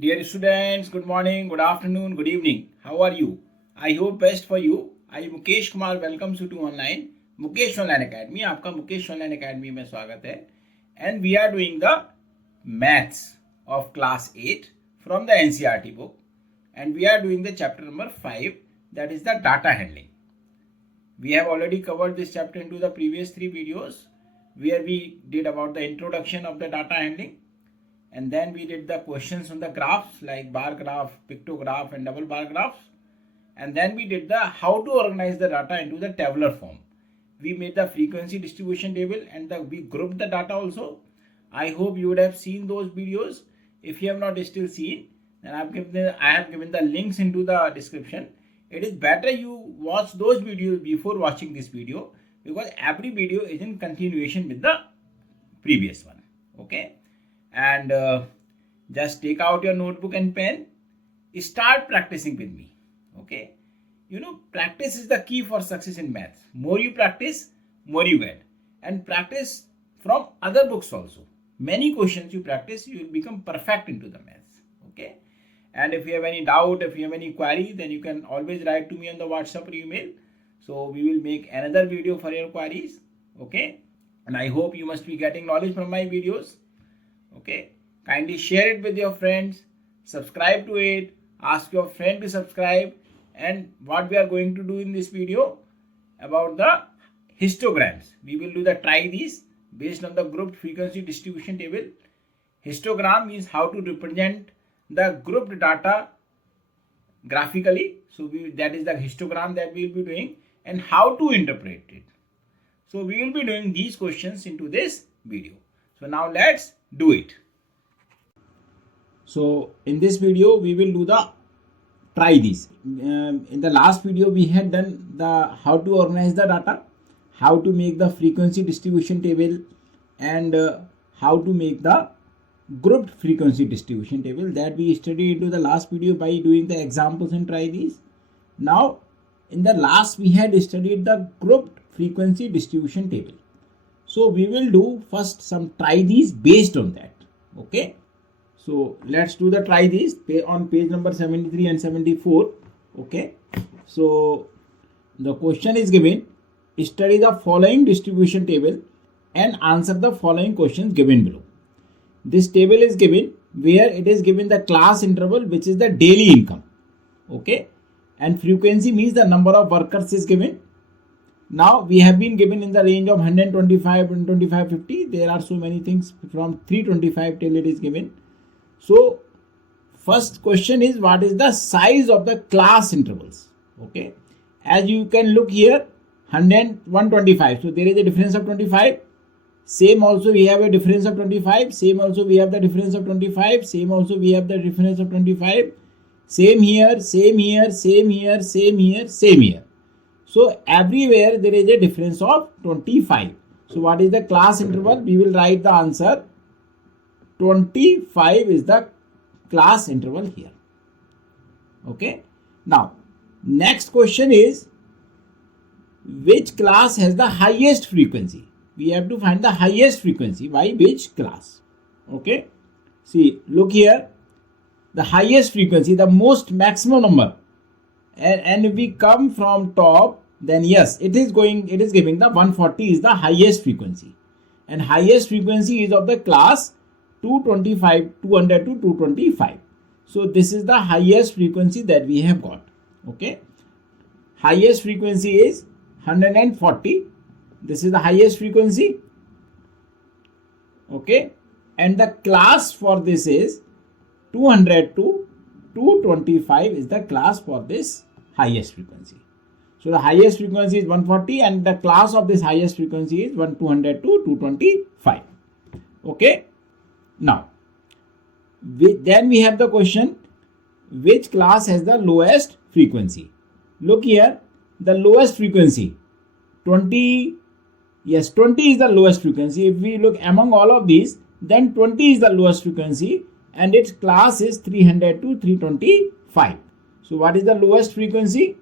Dear students, good morning, good afternoon, good evening. How are you? I hope best for you. I Mukesh Kumar welcomes you to online Mukesh Online Academy. आपका Mukesh Online Academy में स्वागत है. And we are doing the maths of class 8 from the NCERT book. And we are doing the chapter number 5, that is the data handling. We have already covered this chapter into the previous 3 videos where we did about the introduction of the data handling. And then we did the questions on the graphs like bar graph, pictograph and double bar graphs. And then we did the how to organize the data into the tabular form. We made the frequency distribution table and we grouped the data also. I hope you would have seen those videos. If you have not still seen, then I have given the links into the description. It is better you watch those videos before watching this video because every video is in continuation with the previous one. Okay. And just take out your notebook and pen, start practicing with me. Okay, practice is the key for success in math. More you practice, more you get. And practice from other books also. Many questions you practice, you will become perfect into the maths. Okay, and if you have any doubt, if you have any query, then you can always write to me on the WhatsApp or email. So we will make another video for your queries. Okay, and I hope you must be getting knowledge from my videos. Okay, kindly share it with your friends, subscribe to it, ask your friend to subscribe. And what we are going to do in this video about the histograms. We will do the try these based on the grouped frequency distribution table. Histogram means how to represent the grouped data graphically. So that is the histogram that we will be doing, and how to interpret it. So we will be doing these questions into this video. So now let's do it. So in this video we will do the try these. In the last video we had done the how to organize the data, how to make the frequency distribution table, and how to make the grouped frequency distribution table. That we studied into the last video by doing the examples and try these. Now in the last we had studied the grouped frequency distribution table. So we will do first some try these based on that. Okay. So let's do the try these on page number 73 and 74. Okay. So the question is given, study the following distribution table and answer the following questions given below. This table is given where it is given the class interval, which is the daily income. Okay. And frequency means the number of workers is given. Now we have been given in the range of 125 and 2550. There are so many things from 325 till it is given. So first question is, what is the size of the class intervals? Okay, as you can look here, 100 125. So there is a difference of 25. Same also we have a difference of 25. Same also we have the difference of 25. Same also we have the difference of 25. Same here, same here, same here, same here, same here. So everywhere there is a difference of 25. So what is the class interval? We will write the answer. 25 is the class interval here. Okay. Now next question is, which class has the highest frequency? We have to find the highest frequency by which class. Okay. See, look here. The highest frequency, the most maximum number. And if we come from top, then yes, it is giving the 140 is the highest frequency, and highest frequency is of the class 200 to 225. So this is the highest frequency that we have got. Okay, highest frequency is 140. This is the highest frequency. Okay, and the class for this is 200 to 225 is the class for this highest frequency. So the highest frequency is 140 and the class of this highest frequency is 200 to 225. Okay. Now, then we have the question, which class has the lowest frequency? Look here, the lowest frequency, 20. Yes, 20 is the lowest frequency. If we look among all of these, then 20 is the lowest frequency and its class is 300 to 325. So what is the lowest frequency?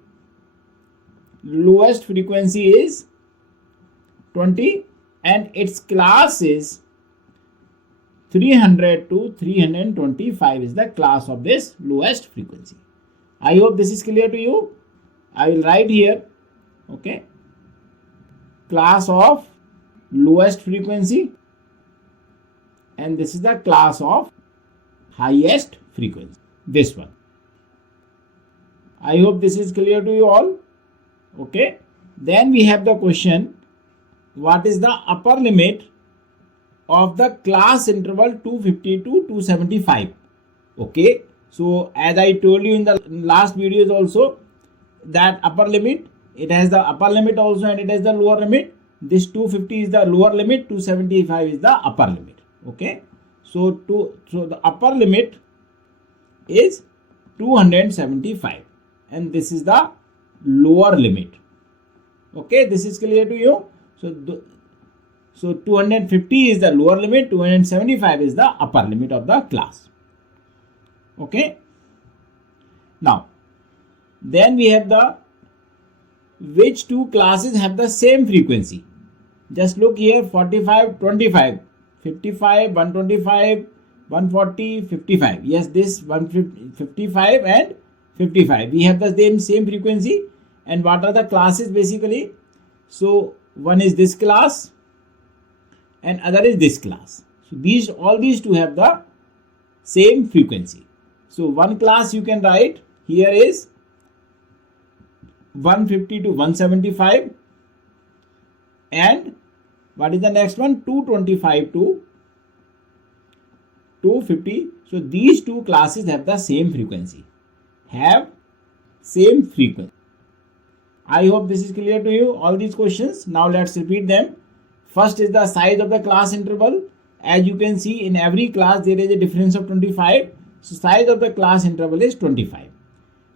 Lowest frequency is 20 and its class is 300 to 325 is the class of this lowest frequency. I hope this is clear to you. I will write here, okay, class of lowest frequency, and this is the class of highest frequency, this one. I hope this is clear to you all. Okay, then we have the question, what is the upper limit of the class interval 250 to 275? Okay, so as I told you in the last videos also, that upper limit, it has the upper limit also and it has the lower limit. This 250 is the lower limit, 275 is the upper limit. Okay, so the upper limit is 275 and this is the lower limit. Okay, this is clear to you. So 250 is the lower limit, 275 is the upper limit of the class. Okay, now then we have the which two classes have the same frequency. Just look here, 45, 25, 55, 125, 140, 55. Yes, this 155 and 55. We have the same frequency. And what are the classes basically? So one is this class and other is this class. So all these two have the same frequency. So one class you can write here is 150 to 175, and what is the next one? 225 to 250. So these two classes have the same frequency. I hope this is clear to you, all these questions. Now let's repeat them. First is the size of the class interval. As you can see, in every class there is a difference of 25. So size of the class interval is 25.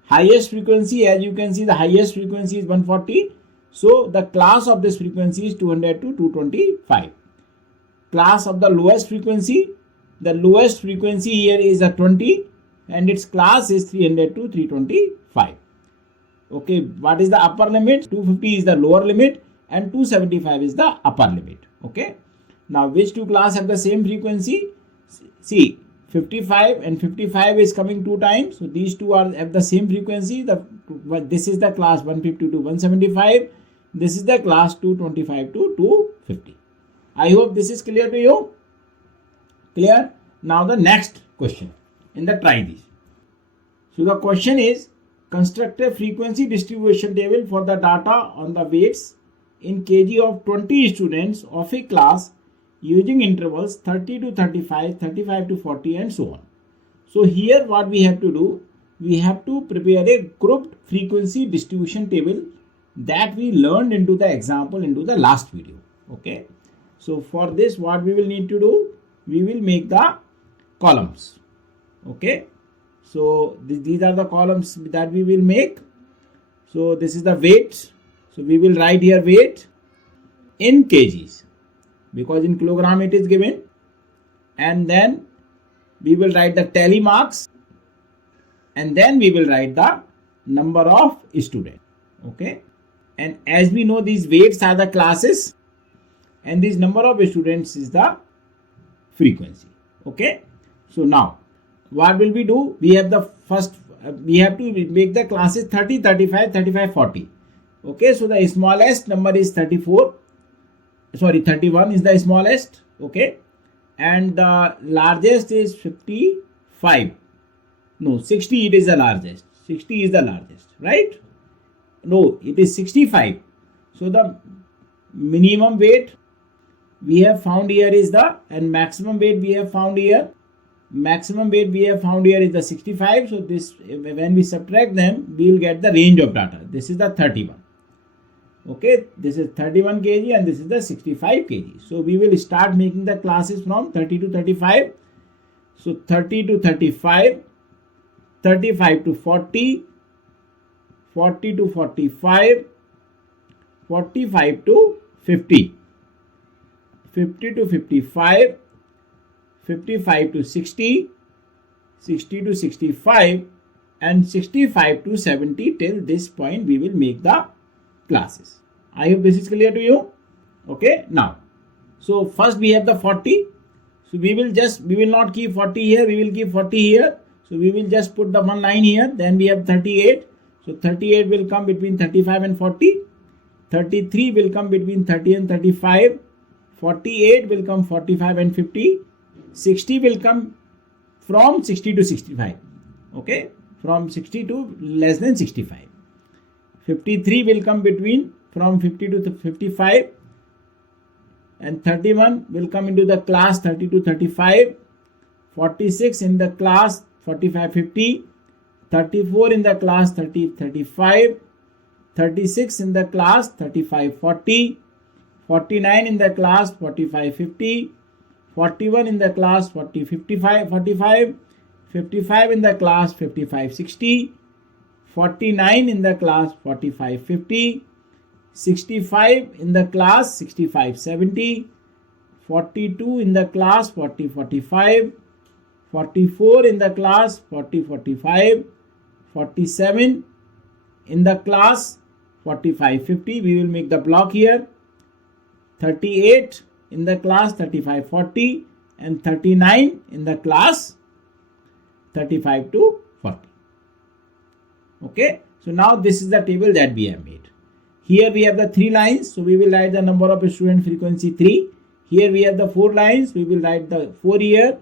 Highest frequency, as you can see, the highest frequency is 140. So the class of this frequency is 200 to 225. Class of the lowest frequency, the lowest frequency here is a 20 and its class is 300 to 325. Okay, what is the upper limit? 250 is the lower limit and 275 is the upper limit. Okay, now which two classes have the same frequency? See, 55 and 55 is coming two times. So these two have the same frequency. This is the class 150 to 175. This is the class 225 to 250. I hope this is clear to you. Clear? Now the next question in the try this. So the question is, construct a frequency distribution table for the data on the weights in kg of 20 students of a class using intervals 30 to 35, 35 to 40 and so on. So here what we have to do, we have to prepare a grouped frequency distribution table that we learned into the example into the last video. Okay, so for this what we will need to do, we will make the columns. Okay, so these are the columns that we will make. So this is the weight. So we will write here weight in kgs, because in kilogram it is given, and then we will write the tally marks, and then we will write the number of students. Okay, and as we know, these weights are the classes and this number of students is the frequency. Okay, so now what will we do? We have the first, we have to make the classes 30, 35, 35, 40. Okay, so the smallest number is 31 is the smallest. Okay, and the largest is 55. No, 60 it is the largest. 60 is the largest, right? No, it is 65. So the minimum weight we have found here is the, and maximum weight we have found here. Maximum weight we have found here is the 65. So this, when we subtract them, we will get the range of data. This is the 31. Okay, this is 31 kg and this is the 65 kg. So we will start making the classes from 30 to 35. So 30 to 35, 35 to 40, 40 to 45, 45 to 50, 50 to 55, 55 to 60, 60 to 65 and 65 to 70. Till this point we will make the classes. I hope this is clear to you. Okay, now so first we have the 40. So we will not keep 40 here, we will keep 40 here. So we will just put the one line here. Then we have 38. So 38 will come between 35 and 40. 33 will come between 30 and 35. 48 will come 45 and 50. 60 will come from 60 to 65. Okay, from 60 to less than 65. 53 will come between from 50 to 55. And 31 will come into the class 30 to 35. 46 in the class 45-50. 34 in the class 30-35. 36 in the class 35-40. 49 in the class 45-50. 41 in the class 45. 55 in the class 55-60. 49 in the class 45-50. 65 in the class 65-70. 42 in the class 40-45. 44 in the class 40-45. 47 in the class 45-50. We will make the block here. 38 in the class 35-40 and 39 in the class 35 to 40. Okay, so now this is the table that we have made. Here we have the 3 lines, so we will write the number of student frequency 3. Here we have the 4 lines, we will write the 4 here.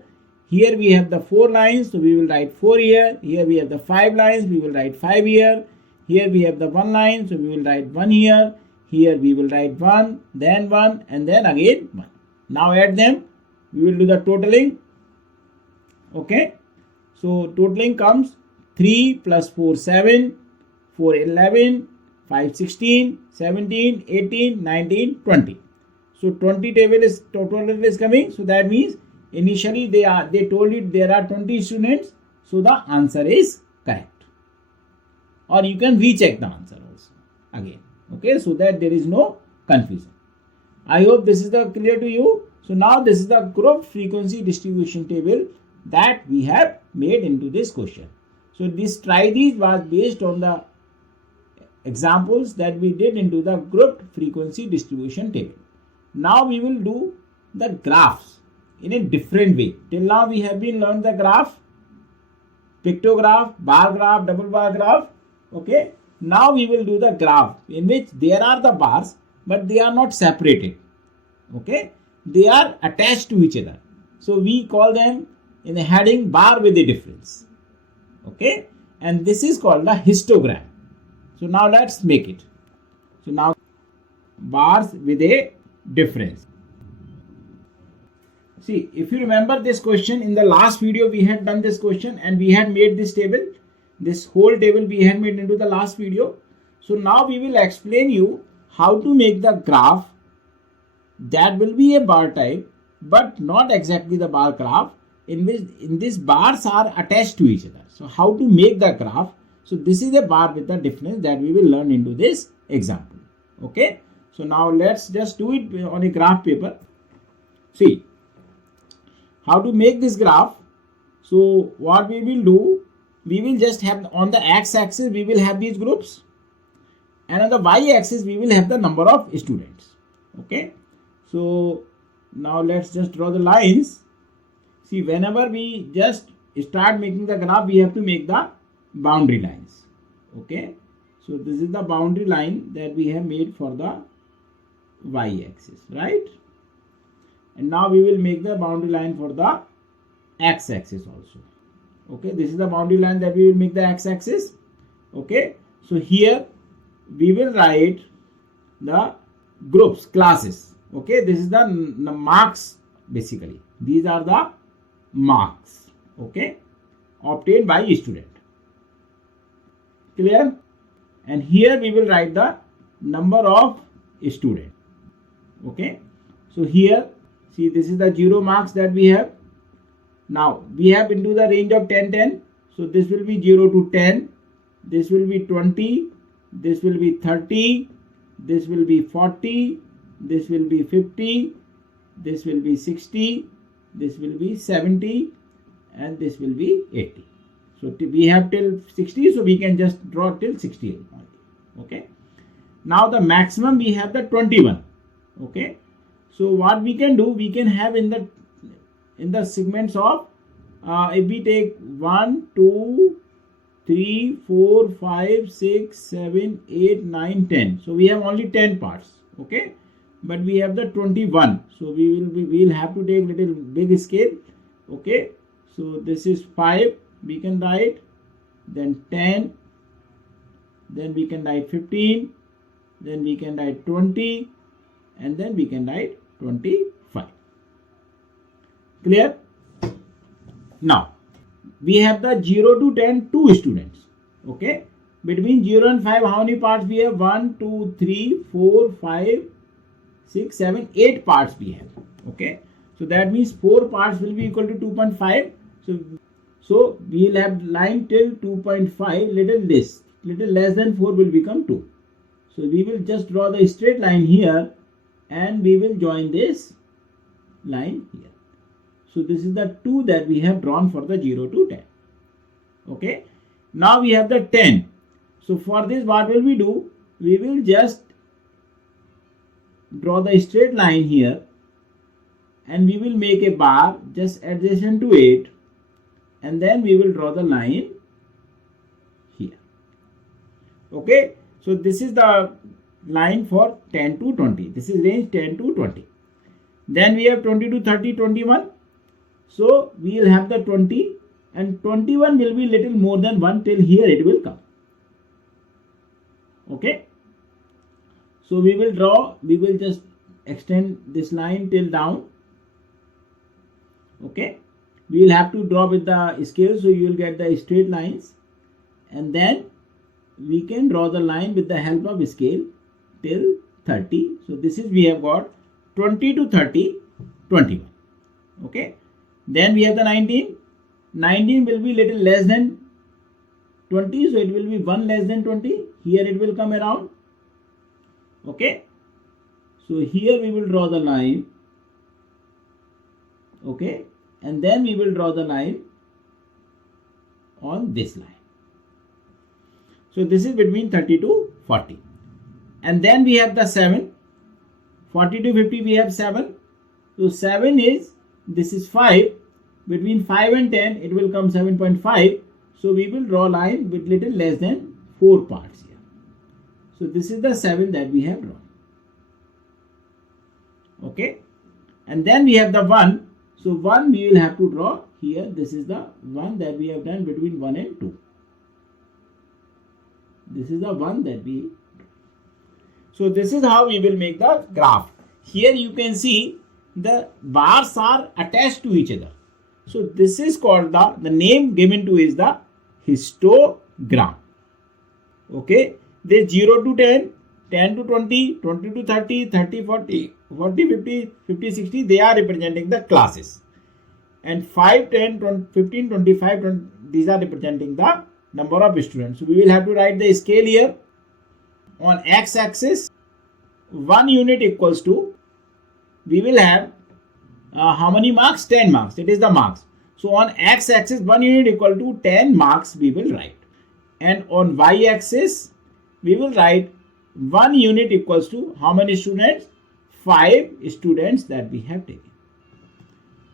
Here we have the 4 lines, so we will write 4 here. Here we have the 5 lines, we will write 5 here. Here we have the 1 line, so we will write 1 here. Here we will write 1, then 1, and then again 1. Now add them. We will do the totaling. Okay. So totaling comes 3 plus 4, 7, 4, 11, 5, 16, 17, 18, 19, 20. So 20 total is coming. So that means initially they told you there are 20 students. So the answer is correct. Or you can recheck the answer also again. Okay, so that there is no confusion. I hope this is clear to you. So now this is the group frequency distribution table that we have made into this question. So this try these was based on the examples that we did into the group frequency distribution table. Now we will do the graphs in a different way. Till now we have been learned the graph, pictograph, bar graph, double bar graph. Okay. Now we will do the graph in which there are the bars but they are not separated. Okay. They are attached to each other. So we call them in the heading bar with a difference. Okay. And this is called the histogram. So now let's make it. So now bars with a difference. See, if you remember this question, in the last video we had done this question and we had made this table. This whole table we had made into the last video. So now we will explain you how to make the graph that will be a bar type but not exactly the bar graph in which these bars are attached to each other. So how to make the graph. So this is a bar with the difference that we will learn into this example. Okay. So now let's just do it on a graph paper. See how to make this graph. So what we will do, we will just have on the x-axis we will have these groups and on the y-axis we will have the number of students. Okay. So now let's just draw the lines. See, whenever we just start making the graph, we have to make the boundary lines. Okay. So this is the boundary line that we have made for the y-axis, right? And now we will make the boundary line for the x-axis also. Okay, this is the boundary line that we will make the x-axis. Okay, so here we will write the groups, classes. Okay, this is the marks basically. These are the marks. Okay, obtained by a student. Clear? And here we will write the number of students. Okay, so here see, this is the 0 marks that we have. Now we have into the range of 10. So this will be 0 to 10. This will be 20. This will be 30. This will be 40. This will be 50. This will be 60. This will be 70. And this will be 80. So we have till 60. So we can just draw till 60. Okay. Now the maximum we have the 21. Okay. So what we can do, we can have in the in the segments of, if we take 1, 2, 3, 4, 5, 6, 7, 8, 9, 10. So we have only 10 parts. Okay, but we have the 21. So we will have to take little big scale. Okay, so this is 5. We can write, then 10, then we can write 15, then we can write 20, and then we can write 25. Clear? Now we have the 0 to 10, 2 students. Okay, between 0 and 5, how many parts we have? 1, 2, 3, 4, 5, 6, 7, 8 parts we have. Okay, so that means 4 parts will be equal to 2.5. So we will have line till 2.5, little less than 4 will become 2. So we will just draw the straight line here and we will join this line here. So this is the 2 that we have drawn for the 0 to 10. Okay, now we have the 10. So for this, what will we do? We will just draw the straight line here and we will make a bar just adjacent to it, and then we will draw the line here. Okay, so this is the line for 10 to 20. This is range 10 to 20. Then we have 20 to 30, 21. So we will have the 20, and 21 will be little more than 1 till here it will come. Okay, so we will just extend this line till down. Okay, we will have to draw with the scale, so you will get the straight lines, and then we can draw the line with the help of scale till 30. So this is, we have got 20 to 30, 21. Okay, then we have the 19. 19 will be little less than 20, so it will be 1 less than 20. Here it will come around. Okay, so here we will draw the line. Okay, and then we will draw the line on this line. So this is between 30 to 40. And then we have the 7. 40 to 50 we have 7. So 7 is, this is 5. Between 5 and 10 it will come 7.5. So we will draw a line with little less than 4 parts here. So this is the 7 that we have drawn. Okay, and then we have the 1. So 1 we will have to draw here. This is the 1 that we have done between 1 and 2. This is the 1 that we draw. So this is how we will make the graph. Here you can see the bars are attached to each other. So this is called the name given to is the histogram. Okay, this 0 to 10, 10 to 20, 20 to 30, 30, 40, 40, 50, 50, 60, they are representing the classes. And 5, 10, 20, 15, 25, 20, these are representing the number of students. So we will have to write the scale here. On x-axis, 1 unit equals to, we will have how many marks? 10 marks. It is the marks. So on x-axis, 1 unit equal to 10 marks we will write. And on y-axis, we will write 1 unit equals to how many students? 5 students that we have taken.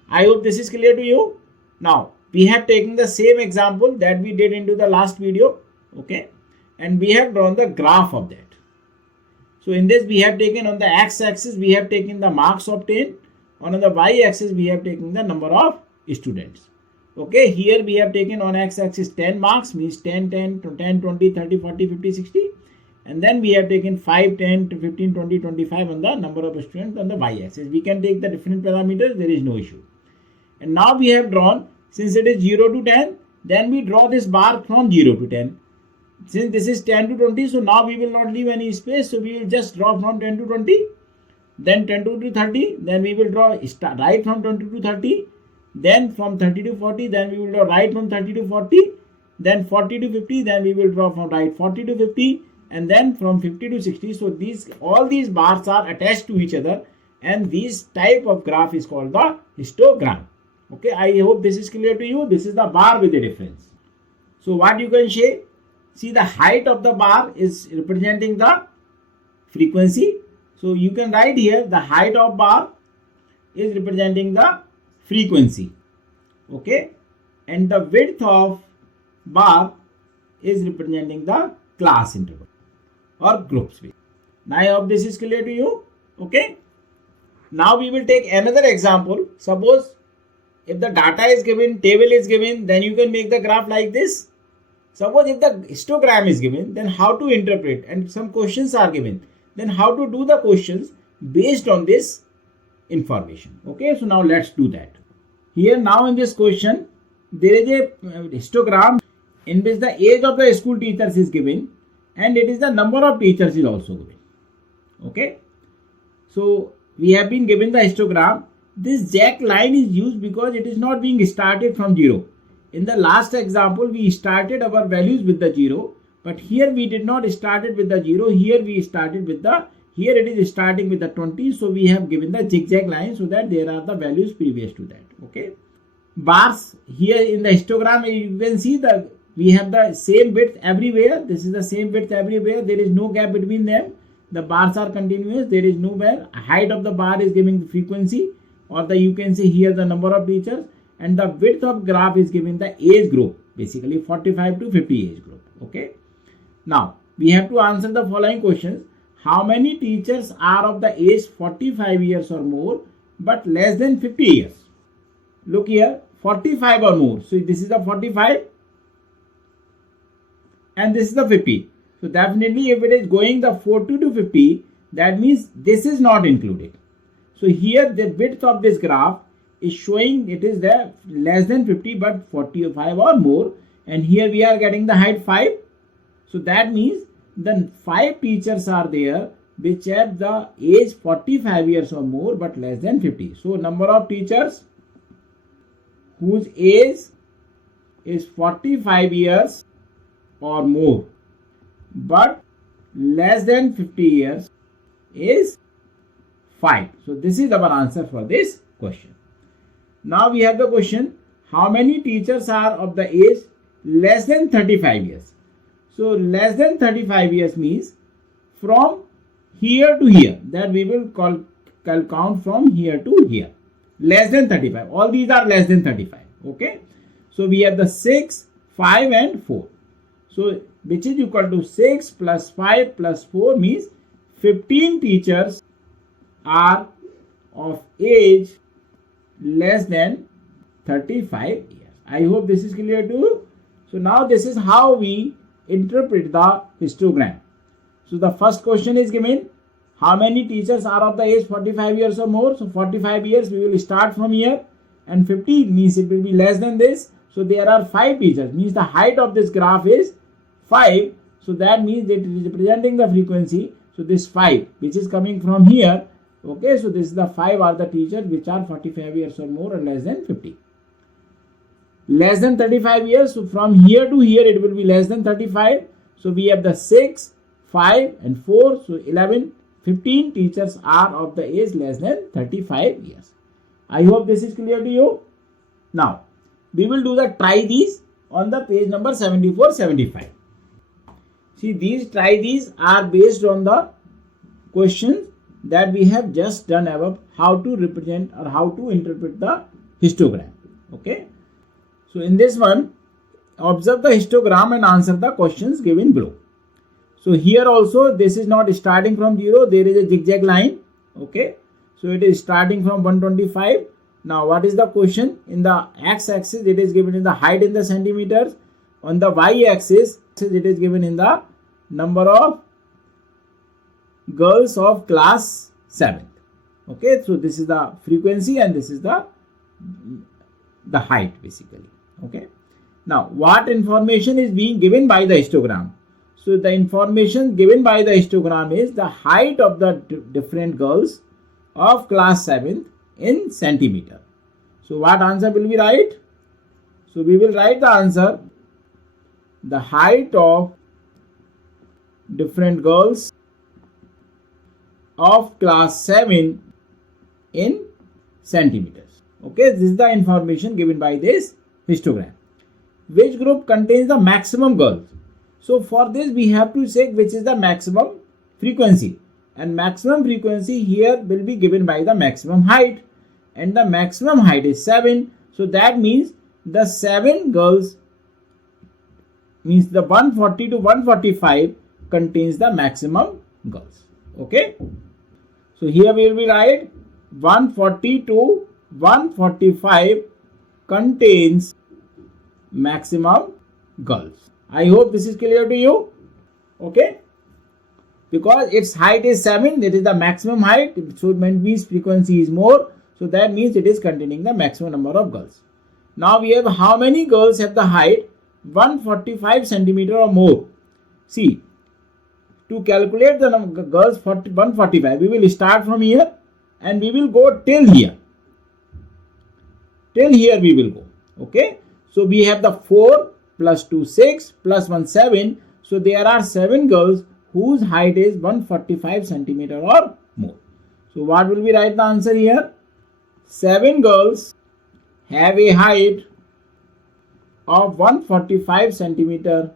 I hope this is clear to you. Now, we have taken the same example that we did into the last video. Okay, and we have drawn the graph of that. So in this, we have taken on the x-axis, we have taken the marks obtained. On the y-axis, we have taken the number of students. Okay, here we have taken on x-axis 10 marks, means 10, 10, 10, 20, 30, 40, 50, 60. And then we have taken 5, 10, 15, 20, 25 on the number of students on the y-axis. We can take the different parameters, there is no issue. And now we have drawn, since it is 0 to 10, then we draw this bar from 0 to 10. Since this is 10 to 20, so now we will not leave any space, so we will just draw from 10 to 20, then 10 to 30, then we will draw right from 20 to 30, then from 30 to 40, then we will draw right from 30 to 40, then 40 to 50, then we will draw from right 40 to 50, and then from 50 to 60. So these, all these bars are attached to each other, and this type of graph is called the histogram. Okay, I hope this is clear to you. This is the bar with the difference. So what you can say, see the height of the bar is representing the frequency. So you can write here the height of bar is representing the frequency. Okay, and the width of bar is representing the class interval or groups. Now I hope this is clear to you. Okay, now we will take another example. Suppose if the data is given, table is given, then you can make the graph like this. Suppose if the histogram is given, then how to interpret, and some questions are given, then how to do the questions based on this information. Okay, so now let's do that. Here now in this question, there is a histogram in which the age of the school teachers is given and it is the number of teachers is also given. Okay, so we have been given the histogram. This jack line is used because it is not being started from 0. In the last example, we started our values with the 0, but here we did not start it with the 0. Here we started with the, here it is starting with the 20. So we have given the zigzag line so that there are the values previous to that. Okay, bars here in the histogram, you can see that we have the same width everywhere. This is the same width everywhere. There is no gap between them. The bars are continuous. There is nowhere. Height of the bar is giving the frequency, or the, you can say here the number of teachers, and the width of graph is giving the age group, basically 45 to 50 age group. Okay, now we have to answer the following questions. How many teachers are of the age 45 years or more but less than 50 years? Look here, 45 or more. So this is the 45 and this is the 50. So definitely if it is going the 40 to 50, that means this is not included. So here the width of this graph is showing it is there less than 50 but 45 or more, and here we are getting the height 5. So that means the 5 teachers are there which have the age 45 years or more but less than 50. So number of teachers whose age is 45 years or more but less than 50 years is 5. So this is our answer for this question. Now we have the question, how many teachers are of the age less than 35 years? So less than 35 years means from here to here, that we will count from here to here. Less than 35, all these are less than 35. Okay, so we have the 6, 5 and 4. So which is equal to 6 plus 5 plus 4 means 15 teachers are of age less than 35 years. I hope this is clear to you. So now this is how we interpret the histogram. So the first question is given, how many teachers are of the age 45 years or more? So 45 years we will start from here, and 50 means it will be less than this. So there are 5 teachers, means the height of this graph is 5. So that means it is representing the frequency. So this 5 which is coming from here. Okay, so this is the 5 are the teachers which are 45 years or more or less than 50. Less than 35 years, so from here to here it will be less than 35. So we have the 6, 5 and 4, so 11, 15 teachers are of the age less than 35 years. I hope this is clear to you. Now we will do the try these on the page number 74, 75. See, these try these are based on the questions that we have just done above, how to represent or how to interpret the histogram. Okay, so in this one, observe the histogram and answer the questions given below. So here also this is not starting from 0, there is a zigzag line. Okay, so it is starting from 125. Now what is the question? In the x-axis it is given in the height in the centimeters. On the y-axis it is given in the number of girls of class 7th. Okay, so this is the frequency and this is the height basically. Okay, now what information is being given by the histogram? So the information given by the histogram is the height of the different girls of class 7th in centimeter. So what answer will we write? So we will write the answer, the height of different girls of class 7 in centimeters. Okay, this is the information given by this histogram. Which group contains the maximum girls? So for this we have to check which is the maximum frequency, and maximum frequency here will be given by the maximum height. and the maximum height is 7. So that means the 7 girls, means the 140 to 145 contains the maximum girls. Okay. So here we will be write 140 to 145 contains maximum girls. I hope this is clear to you. Okay. Because its height is 7, that is the maximum height, so it means frequency is more. So that means it is containing the maximum number of girls. Now we have how many girls have the height 145 centimeter or more. See, to calculate the girls 145, we will start from here and we will go till here. Till here we will go. Okay. So we have the 4 plus 2 6 plus 1 7. So there are 7 girls whose height is 145 centimeter or more. So what will we write the answer here? 7 girls have a height of 145 centimeter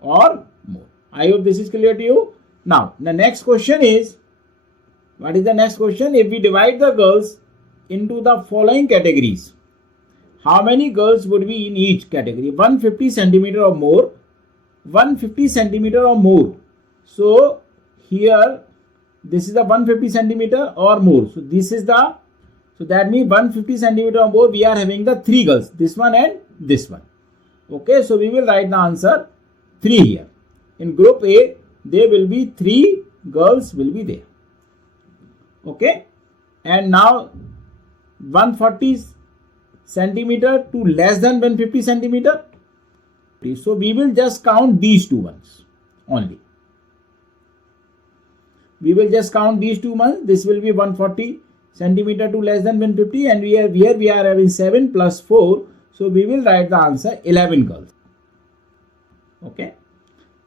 or more. I hope this is clear to you. Now the next question is, what is the next question? If we divide the girls into the following categories, how many girls would be in each category? 150 centimeter or more, 150 centimeter or more. So here this is the 150 centimeter or more. So this is the, so that means 150 centimeter or more, we are having the 3 girls, this one and this one. Okay, so we will write the answer 3 here. In group A, there will be 3 girls will be there. Okay, and now 140 centimeter to less than 150 centimeter. So we will just count these 2 ones only. We will just count these 2 ones. This will be 140 centimeter to less than 150, and here we are having 7 plus 4. So we will write the answer 11 girls. Okay.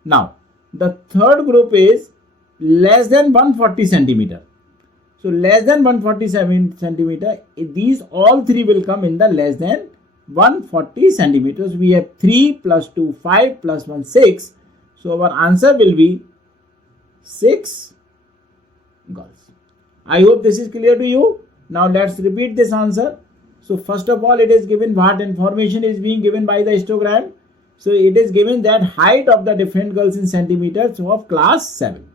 Now the third group is less than 140 centimeter. So less than 147 centimeter, these all 3 will come in the less than 140 centimeters. We have 3 plus 2 5 plus 1 6. So our answer will be 6 girls. I hope this is clear to you. Now let's repeat this answer. So first of all, it is given what information is being given by the histogram. So it is given that height of the different girls in centimeters of class 7.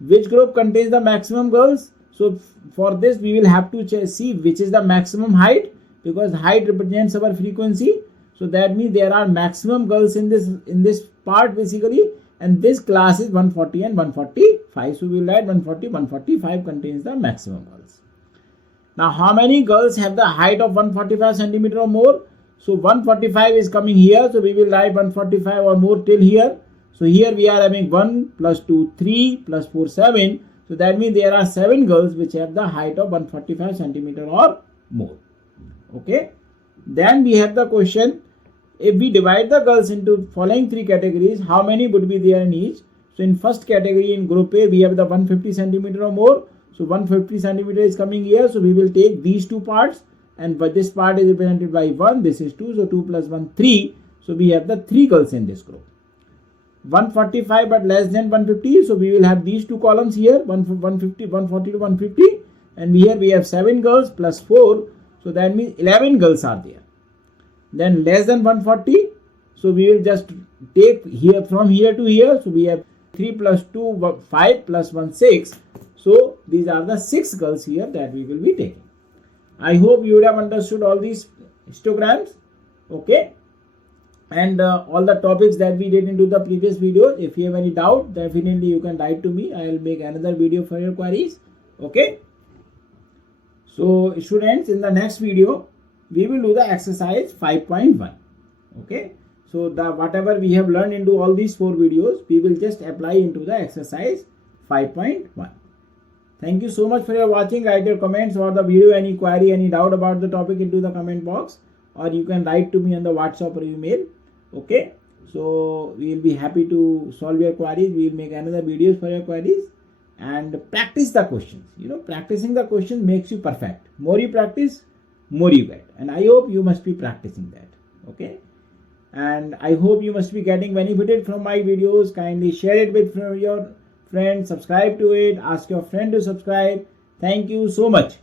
Which group contains the maximum girls? So for this we will have to see which is the maximum height, because height represents our frequency. So that means there are maximum girls in this part basically, and this class is 140 and 145. So we will write 140, 145 contains the maximum girls. Now how many girls have the height of 145 centimeter or more? So 145 is coming here, so we will write 145 or more till here. So here we are having 1 plus 2 3 plus 4 7. So that means there are 7 girls which have the height of 145 centimeter or more. Okay. Then we have the question, if we divide the girls into following 3 categories, how many would be there in each? So in first category, in group A, we have the 150 centimeter or more. So 150 centimeter is coming here. So we will take these 2 parts, and but this part is represented by 1. This is 2. So 2 plus 1 3. So we have the 3 girls in this group. 145 but less than 150. So we will have these 2 columns here, 140 to 150, and here we have 7 girls plus 4. So that means 11 girls are there. Then less than 140. So we will just take here from here to here. So we have 3 plus 2 5 plus 1 6. So these are the 6 girls here that we will be taking. I hope you would have understood all these histograms. Okay. And all the topics that we did into the previous videos. If you have any doubt, definitely you can write to me. I will make another video for your queries. Okay. So students, in the next video, we will do the exercise 5.1. Okay. So the whatever we have learned into all these 4 videos, we will just apply into the exercise 5.1. Thank you so much for your watching. Write your comments or the video, any query, any doubt about the topic into the comment box, or you can write to me on the WhatsApp or email. Okay. So we will be happy to solve your queries. We will make another videos for your queries, and practice the questions. You know, practicing the questions makes you perfect. More you practice, more you get. And I hope you must be practicing that. Okay. And I hope you must be getting benefited from my videos. Kindly share it with your friends, subscribe to it, ask your friend to subscribe. Thank you so much.